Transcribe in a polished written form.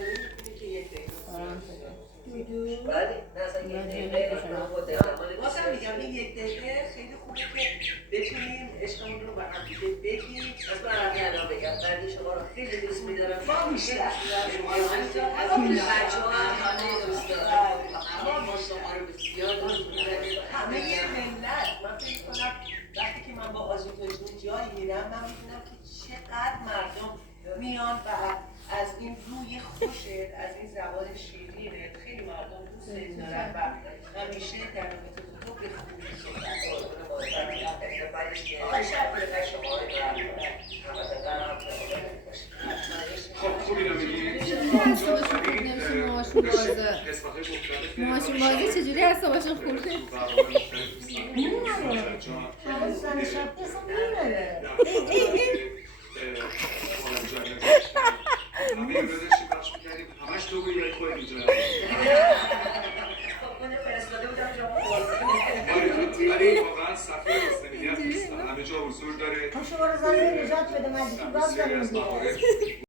می‌کنی که یک دقیقه بله نه اصلا یک دقیقه واسه میگم این یک دقیقه خیلی خوبه که بتونیم عشقمون رو به هم دیگه بگیم. از من همین الان بگم بندی شما رو خیلی دوست می‌دارم. ما بیشتر شما رو بچه‌ها هم همه دوست دارم. ما شما رو بسیار دوست می‌داریم. همه ملت من فکر کنم وقتی که من با آزمایشگاه جایی میرم من می‌بینم که چقدر مردم میان و از این روی خوشت، از این زبان شیرینت خیلی مردم دوست دارن و همیشه در رابطه با تو به خوبی صحبت خب خوب اینو میگی؟ موهاشون بازه موهاشون بازه چجوری اعصابشون خورده؟ همش تو بود یا خود اینجا ولی واقعا صفحه مستقلیت نیستن همه جا حضور داره شما رو زنی نجات بده من دیگه گاز داریم